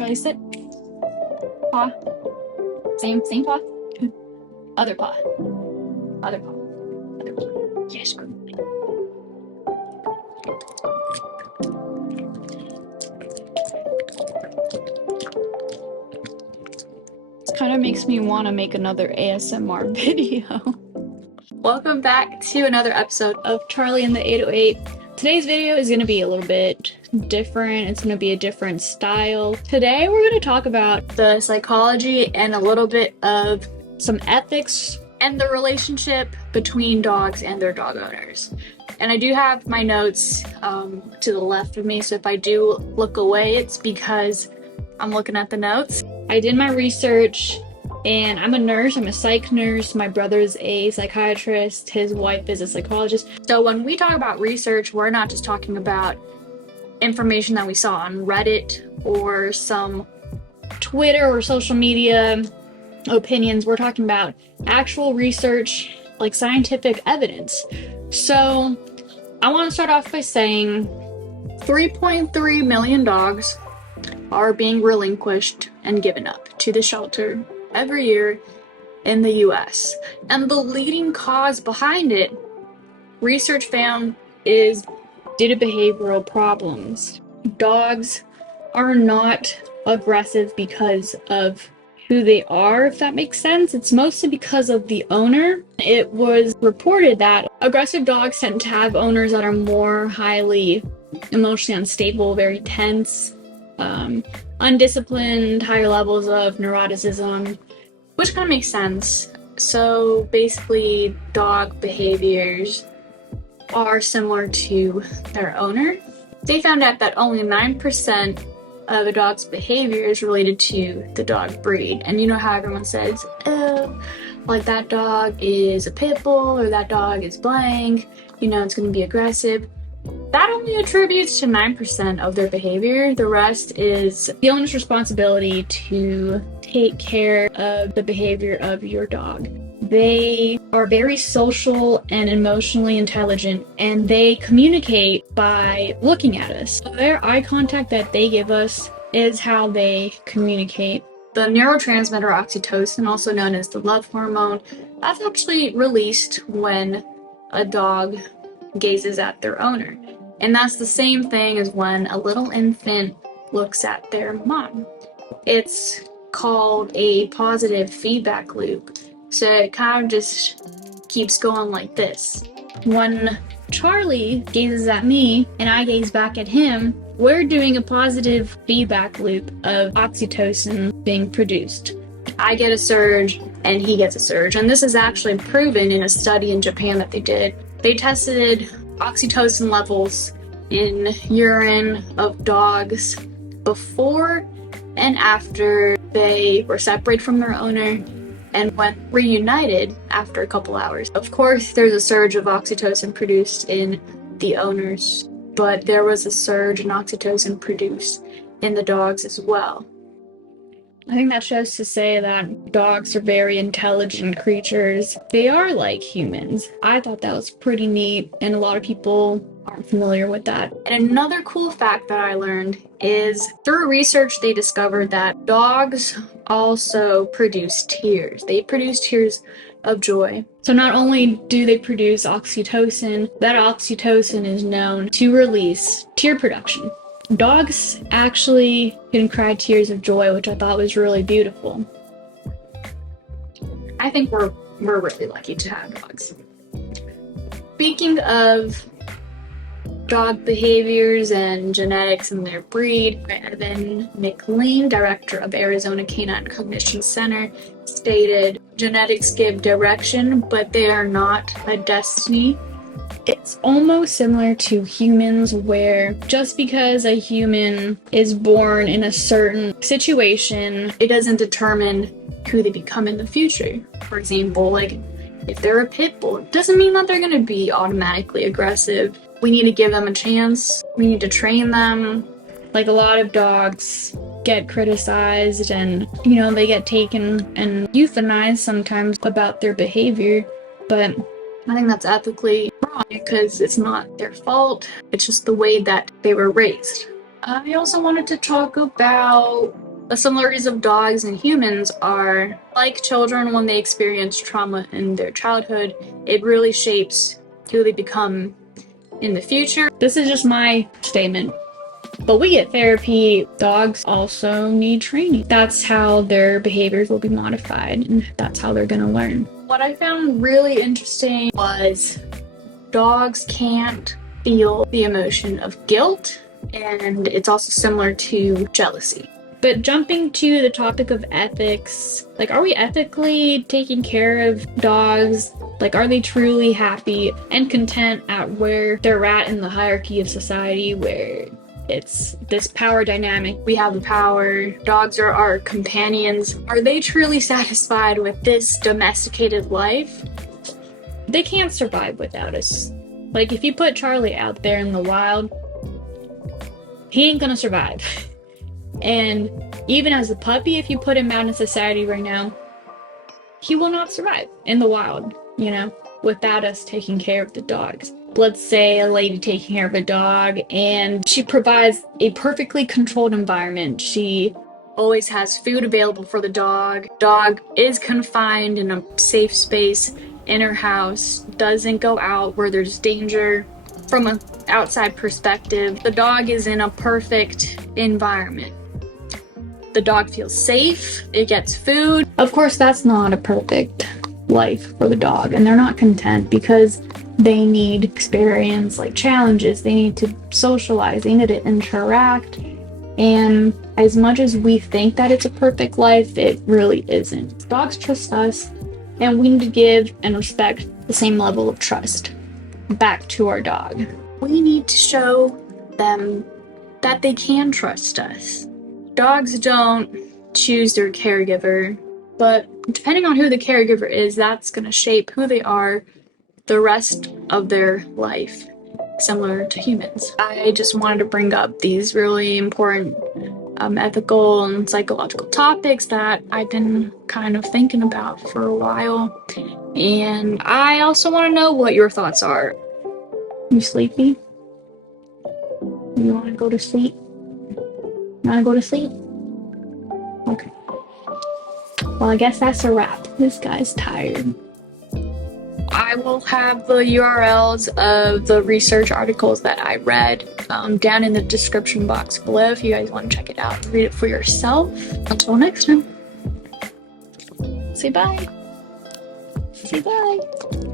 Charlie, sit. Paw. Same paw. Other paw. Other paw. Other paw. Yes, good. This kind of makes me want to make another ASMR video. Welcome back to another episode of Charlie and the 808. Today's video is going to be a little bit different. It's going to be a different style. Today we're going to talk about the psychology and a little bit of some ethics and the relationship between dogs and their dog owners. And I do have my notes to the left of me, so if I do look away, it's because I'm looking at the notes. I did my research, and I'm a nurse. I'm a psych nurse. My brother's a psychiatrist. His wife is a psychologist. So when we talk about research, we're not just talking about information that we saw on Reddit or some Twitter or social media opinions. We're talking about actual research, like scientific evidence. So I want to start off by saying 3.3 million dogs are being relinquished and given up to the shelter every year in the US. And the leading cause behind it, research found, is due to behavioral problems. Dogs are not aggressive because of who they are, if that makes sense. It's mostly because of the owner. It was reported that aggressive dogs tend to have owners that are more highly emotionally unstable, very tense, undisciplined, higher levels of neuroticism, which kind of makes sense. So basically, dog behaviors are similar to their owner. They found out that only 9% of a dog's behavior is related to the dog breed. And you know how everyone says, oh, like that dog is a pit bull or that dog is blank, you know, it's going to be aggressive. That only attributes to 9% of their behavior. The rest is the owner's responsibility to take care of the behavior of your dog. They are very social and emotionally intelligent, and they communicate by looking at us. So their eye contact that they give us is how they communicate. The neurotransmitter oxytocin, also known as the love hormone, that's actually released when a dog gazes at their owner. And that's the same thing as when a little infant looks at their mom. It's called a positive feedback loop. So it kind of just keeps going like this. When Charlie gazes at me and I gaze back at him, we're doing a positive feedback loop of oxytocin being produced. I get a surge and he gets a surge. And this is actually proven in a study in Japan that they did. They tested oxytocin levels in urine of dogs before and after they were separated from their owner and when reunited after a couple hours. Of course, there's a surge of oxytocin produced in the owners, but there was a surge in oxytocin produced in the dogs as well. I think that shows to say that dogs are very intelligent creatures. They are like humans. I thought that was pretty neat, and a lot of people aren't familiar with that. And another cool fact that I learned is through research they discovered that dogs also produce tears. They produce tears of joy. So not only do they produce oxytocin, that oxytocin is known to release tear production. Dogs actually can cry tears of joy, which I thought was really beautiful. I think we're really lucky to have dogs. Speaking of dog behaviors and genetics and their breed, Evan McLean, director of Arizona Canine Cognition Center, stated, genetics give direction, but they are not a destiny. It's almost similar to humans, where just because a human is born in a certain situation, it doesn't determine who they become in the future. For example, like if they're a pit bull, it doesn't mean that they're going to be automatically aggressive. We need to give them a chance. We need to train them. Like a lot of dogs get criticized and, you know, they get taken and euthanized sometimes about their behavior, but I think that's ethically wrong because it's not their fault. It's just the way that they were raised. I also wanted to talk about The similarities of dogs and humans are like children when they experience trauma in their childhood, it really shapes who they become in the future. This is just my statement. But we get therapy. Dogs also need training. That's how their behaviors will be modified, and that's how they're gonna learn. What I found really interesting was dogs can't feel the emotion of guilt, and it's also similar to jealousy. But jumping to the topic of ethics, like, are we ethically taking care of dogs? Like, are they truly happy and content at where they're at in the hierarchy of society, where it's this power dynamic? We have the power, dogs are our companions. Are they truly satisfied with this domesticated life? They can't survive without us. Like, if you put Charlie out there in the wild, he ain't gonna survive. And even as a puppy, if you put him out in society right now, he will not survive in the wild, you know, without us taking care of the dogs. Let's say a lady taking care of a dog and she provides a perfectly controlled environment. She always has food available for the dog. Dog is confined in a safe space in her house, doesn't go out where there's danger. From an outside perspective, the dog is in a perfect environment. The dog feels safe, it gets food. Of course, that's not a perfect life for the dog, and they're not content because they need experience, like challenges. They need to socialize, they need to interact. And as much as we think that it's a perfect life, it really isn't. Dogs trust us, and we need to give and respect the same level of trust back to our dog. We need to show them that they can trust us. Dogs don't choose their caregiver, but depending on who the caregiver is, that's going to shape who they are the rest of their life, similar to humans. I just wanted to bring up these really important ethical and psychological topics that I've been kind of thinking about for a while. And I also want to know what your thoughts are. You sleepy? You want to go to sleep? You want to go to sleep? Okay. Well, I guess that's a wrap. This guy's tired. I will have the URLs of the research articles that I read down in the description box below if you guys want to check it out and read it for yourself. Until next time. Say bye. Say bye.